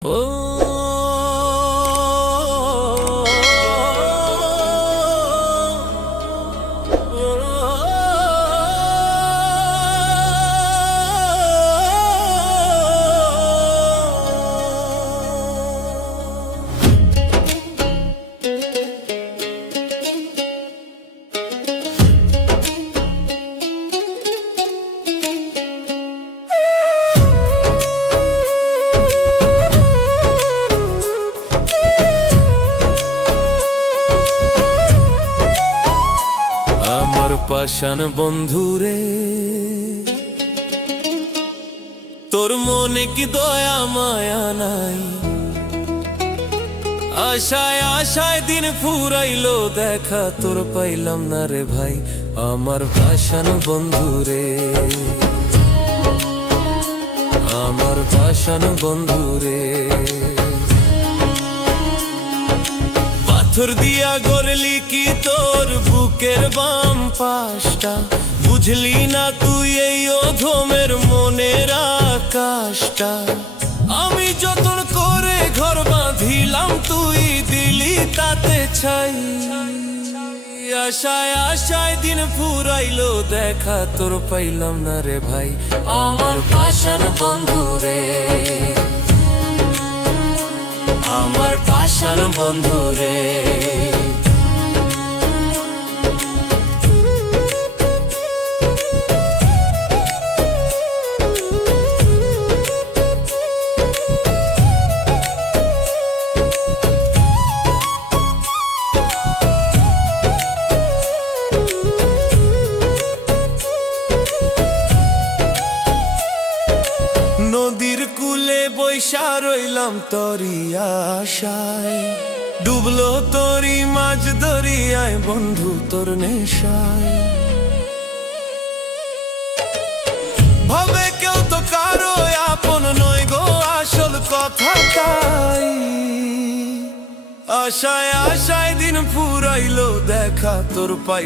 আমার পাষাণ বন্ধুরে, তোর মনে কি দয়া মায়া নাই? আশায় আশায় দিন ফুরাইলো, দেখা তোর পাইলাম না রে ভাই। আমার পাষাণ বন্ধুরে, আমার পাষাণ বন্ধুরে, পাথর দিয়া গড়লি কি তোর বুকের বাম পাশটা? বুঝলি না তুই এই অধমের মনের আকাশটা? আমি যতন করে ঘর বাঁধিলাম, তুই দিলি তাতে ছাই। আশায় আশায় দিন ফুরাইলো, দেখা তোর পাইলাম না রে ভাই। আমার পাষাণ বন্ধুরে, আমার পাষাণ বন্ধুরে, নদীর কূলে বৈশা রইলাম তরি আশায়। ডুবলো তরি মাঝ দরিয়ায় বন্ধু তোর নেশায়। ভাবে কেউ তো কারো আপন নয় গো, আসল কথা তাই। আশায় আশায় দিন ফুরাইলো, দেখা তোর পাই।